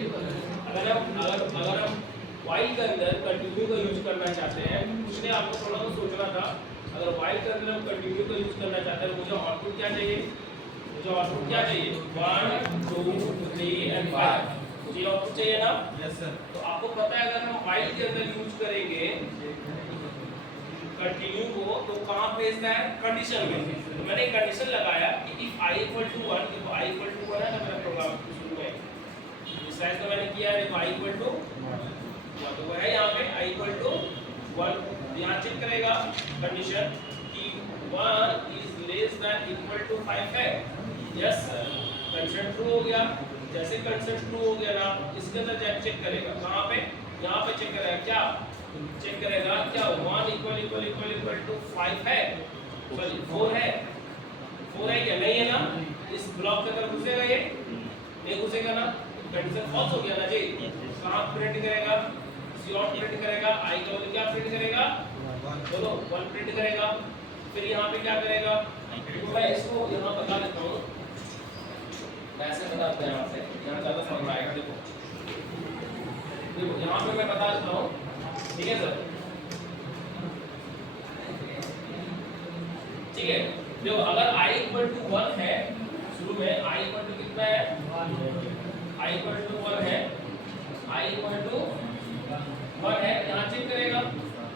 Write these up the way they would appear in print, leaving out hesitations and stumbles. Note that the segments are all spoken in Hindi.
अगर हम वाइल के अंदर कंटिन्यू का यूज करना चाहते हैं, इसलिए आपको थोड़ा सा सोचना था। अगर वाइल के अंदर हम कंटिन्यू का यूज करना चाहते हैं, मुझे आउटपुट क्या चाहिए? मुझे आउटपुट क्या चाहिए? 1 2 3 एंड 5 मुझे आउटपुट चाहिए ना? Yes sir. तो आपको पता है अगर हम वाइल के अंदर यूज करेंगे कंटिन्यू को तो कहां भेजना है? कंडीशन में। तो मैंने एक कंडीशन लगाया कि इफ i = 1, इफ i = 1 है ना मेरा प्रोग्राम शुरू में इस साइज का मैंने किया है, i = 1 तो वो है यहाँ पे i = 1। यहाँ चेक करेगा कंडीशन कि 1 is less than equal to 5 है। यस कंडीशन ट्रू हो गया। जैसे कंडीशन ट्रू हो गया ना, इसके अंदर चेक करेगा कहाँ पे? यहाँ पे चेक करेगा क्या? चेक करेगा क्या 1 = 5 है, सॉरी 4 है। 4 है क्या? नहीं है ना? इस ब्लॉक के अंदर घुसेगा ये? नहीं घुसेगा ना? कंडीशन फॉल्स हो गया ना जी। कहाँ प्रिंट करेगा? COUT प्रिंट करेगा। i का वैल्यू क्या प्रिंट करेगा? बोलो 1 प्रिंट करेगा। फिर यहाँ पे क्या करेगा? तो मैं इसको यहाँ बता देता हूँ, ऐसे बताते हैं यहाँ से, यहाँ ज़्यादा समझ में आएगा। देखो यहाँ पे मैं बता देता हूँ, ठीक है सर? ठीक है, जो अगर i = 1 है, शुरू में i = कितना है? i = 1 है, i = 1 है। यहाँ चेक करेगा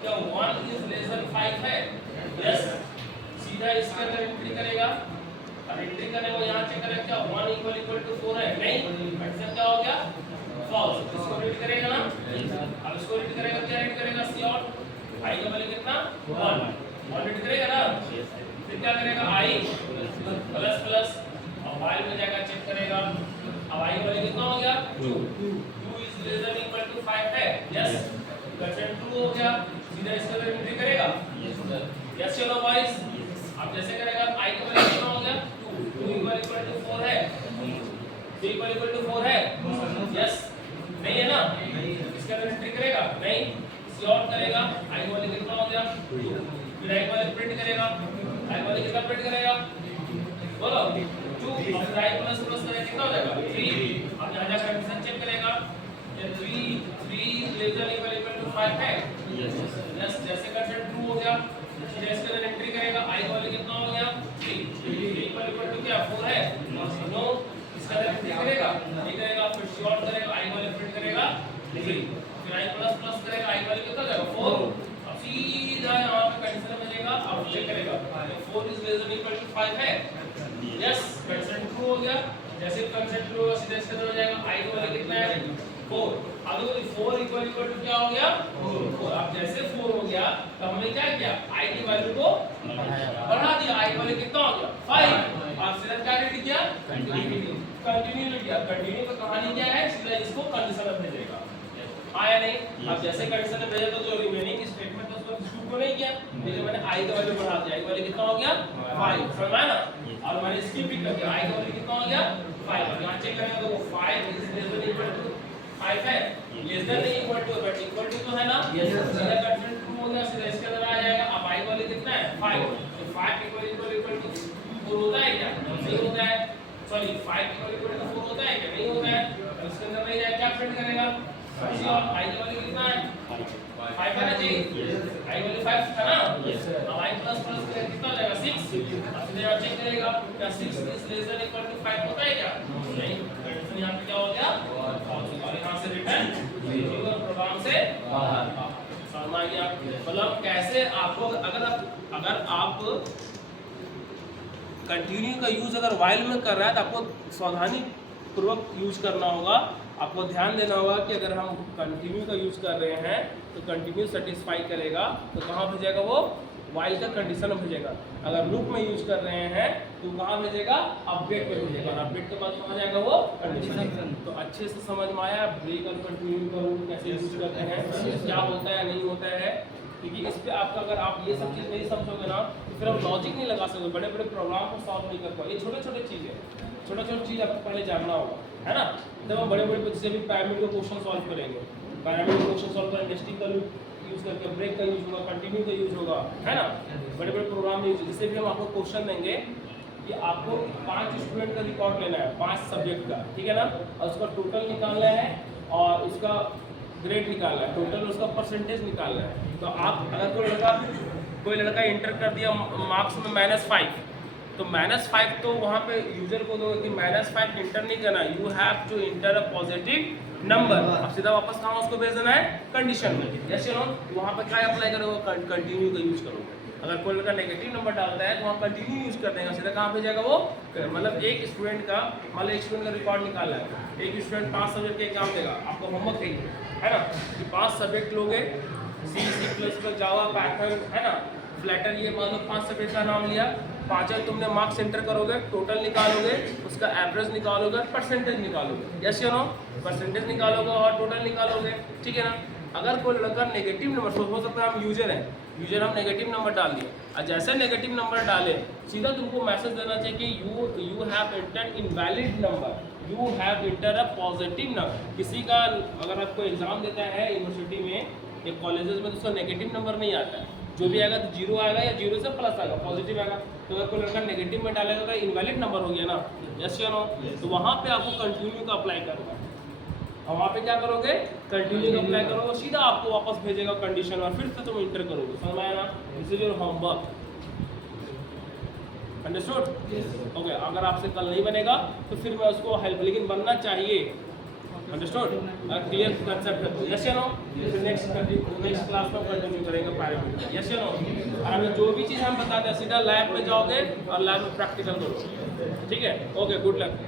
क्या 1 इज लेस देन 5 है? यस, सीधा इसके अंदर एंट्री करेगा और एंट्री करने को यहाँ चेक करेगा क्या 1 = 4 है? नहीं, कंडीशन क्या हो गया? फॉल्स। इसको रीड करेगा ना? अब इसको रीड करेगा, क्या रीड करेगा? COUT i का वैल्यू कितना? 1 रीड करेगा ना? फिर क्या करेगा? i प्लस प्लस और वाइल में जाकर चेक करेगा। अब i का वैल्यू कितना हो गया? 2 is less than equal to 5 है। यस, कंडीशन ट्रू हो गया। सीधा इसके अंदर एंट्री करेगा। यस चलो बॉयज, अब जैसे करेगा i का वैल्यू कितना हो गया? 2 = 4 है, 3 = 4 है। यस, नहीं है ना? इसके अंदर एंट्री करेगा? नहीं, COUT करेगा। i का वैल्यू कितना हो गया? 2। फिर i का वैल्यू प्रिंट करेगा। i का वैल्यू कितना प्रिंट करेगा? बोलो 2। फिर i प्लस प्लस करेगा कितना हो जाएगा? 3। अब यहाँ जाकर कंडीशन चेक करेगा ये 3 लेस देन इक्वल टू 5 है। यस, जैसे कंडीशन ट्रू हो गया, सीधा इसके अंदर एंट्री करेगा। i का वैल्यू कितना हो गया? 3 इक्वल टू क्या 4 है? नो, इसका अंदर एंट्री करेगा, नहीं करेगा। फिर COUT करेगा, i का वैल्यू प्रिंट करेगा 3। फिर i प्लस प्लस करेगा, i का वैल्यू कितना हो जाएगा? 4। अब सीधा यहाँ पे कंडीशन में जाएगा, अब चेक करेगा 4 is less than equal to 5 है। यस, कंडीशन ट्रू हो गया। जैसे कंडीशन ट्रू होगा, सीधा इसके अंदर हो जाएगा। i का वैल्यू कितना है? 4। अब देखो 4 इक्वल टू क्या हो गया? 4। अब जैसे 4 हो गया तो हमने क्या किया? i की वैल्यू को बढ़ा दिया। i का वैल्यू कितना हो गया? 5। और सीधा क्या रीड किया? कंटिन्यू किया। कंटिन्यू का कहानी क्या है? सीधा इसको कंडीशन में भेजेगा। आया नहीं? अब जैसे कंडीशन में भेजा तो जो रिमेनिंग स्टेटमेंट है उसको स्किप को नहीं किया, लेकिन मैंने i का वैल्यू बढ़ा दिया। i का वैल्यू कितना हो गया? 5। समझा ना? और मैंने स्किप भी कर दिया। i का वैल्यू कितना हो गया? 5। अब यहाँ चेक करेंगे तो वो 5 is less than equal to 5 है। लेस देन नहीं equal to, but equal to तो है ना? सीधा कंडीशन ट्रू हो गया, सीधा इसके अंदर आ जाएगा। अब i का वैल्यू कितना है? 5। तो 5 इक्वल टू 4 होता है क्या? नहीं होता है। सॉरी, 5 इक्वल टू 4 होता है क्या? नहीं होता है। अब इसके अंदर नहीं जाएगा, क्या प्रिंट करेगा? और i का वैल्यू कितना है? 5 है ना जी? i वैल्यू 5 था ना? अब i प्लस प्लस करें कितना हो जाएगा? 6। अब सीधे यहाँ चेक करेगा क्या 6 is less than equal to 5 होता है क्या? नहीं, कंडीशन यहाँ पे क्या हो गया? और यहाँ से रिटर्न प्रोग्राम से बाहर। समझ आ गया? मतलब कैसे आपको अगर आप कंटिन्यू का यूज अगर वाइल में कर रहा है तो आपको सावधानी पूर्वक यूज करना होगा। आपको ध्यान देना होगा कि अगर हम कंटिन्यू का यूज कर रहे हैं तो कंटिन्यू सेटिस्फाई करेगा तो कहाँ भेजेगा? वो वाइल का कंडीशन में भेजेगा। अगर लूप में यूज कर रहे हैं तो कहाँ भेजेगा? अपडेट पे भेजेगा। और अपडेट के बाद कहाँ जाएगा? वो कंडीशन। तो अच्छे से समझ में आया ब्रेक और कंटिन्यू का रूल कैसे यूज करते हैं, क्या होता है नहीं होता है। क्योंकि इस पे आपका अगर आप ये सब चीज़ नहीं समझोगे ना तो फिर आप लॉजिक नहीं लगा सकते, बड़े बड़े प्रोग्राम को सॉल्व नहीं कर पाओगे। ये छोटे छोटे चीज़ है, छोटा छोटा चीज़ आपको पहले जानना होगा, है ना? जब हम बड़े बड़े जैसे भी पिरामिड का क्वेश्चन सॉल्व करेंगे, पिरामिड का क्वेश्चन सॉल्व करेंगे, नेस्टिंग का यूज करके ब्रेक का यूज होगा, कंटिन्यू का यूज होगा, है ना? बड़े बड़े प्रोग्राम में यूज, जैसे भी हम आपको क्वेश्चन देंगे कि आपको 5 स्टूडेंट का रिकॉर्ड लेना है, 5 सब्जेक्ट का, ठीक है ना, और उसका टोटल निकालना है और उसका ग्रेड निकालना है, टोटल उसका परसेंटेज निकालना है। तो आप अगर कोई लड़का इंटर कर दिया मार्क्स में -5, तो -5 तो वहाँ पे यूजर को दो कि -5 इंटर नहीं करना, you have to enter a positive number. अब सीधा वापस कहाँ उसको भेज देना है, कंडीशन में, यस या नो। वहाँ पे क्या अप्लाई करोगे, कंटिन्यू का यूज करोगे। अगर कोई लड़का नेगेटिव नंबर डालता है तो वहाँ कंटिन्यू यूज कर देगा, सीधा कहाँ पे जाएगा वो, मतलब एक स्टूडेंट का, मान लो एक स्टूडेंट का रिकॉर्ड निकालना है, एक स्टूडेंट 5 सब्जेक्ट के एग्जाम देगा, आपको होमवर्क चाहिए है ना, कि 5 सब्जेक्ट लोगे, C++, जावा, पाइथन, है ना, फ्लैटर, ये मान लो 5 सब्जेक्ट का नाम लिया, 5 तुमने मार्क्स एंटर करोगे, टोटल निकालोगे, उसका एवरेज निकालोगे, परसेंटेज निकालोगे, यस या नो, परसेंटेज निकालोगे और टोटल निकालोगे, ठीक है ना। अगर कोई लड़का नेगेटिव नंबर, हो सकता है हम यूजर हम नेगेटिव नंबर डाल दिए, और जैसे नेगेटिव नंबर डाले सीधा तुमको मैसेज देना चाहिए कि you have entered invalid number, you have enter a positive number. किसी का अगर आपको एग्जाम देता है यूनिवर्सिटी में या कॉलेजेस में तो उसका नेगेटिव नंबर नहीं आता है, जो भी आएगा तो 0 आएगा या 0 से प्लस आएगा, पॉजिटिव आएगा। तो अगर कोई लड़का नेगेटिव में डालेगा तो इनवैलिड नंबर हो गया ना, यस या नो। तो वहाँ पे आपको कंटिन्यू का अप्लाई करना है, और वहाँ पे क्या करोगे, कंटिन्यू का अप्लाई करोगे, सीधा आपको वापस भेजेगा कंडीशन और फिर से तुम इंटर करोगे, समझ में आया ना। This is your homework, understood. Okay, अगर आपसे कल नहीं बनेगा तो फिर मैं उसको हेल्प, लेकिन बनना चाहिए, अंडरस्टूड, क्लियर कंसेप्ट, यस या नो। फिर नेक्स्ट क्लास में कंटिन्यू करेंगे पैरामीटर, यस या नो। और हमें जो भी चीज़ हम बताते हैं सीधा लैब में जाओगे और लैब में प्रैक्टिकल करोगे, ठीक है। Okay, good luck.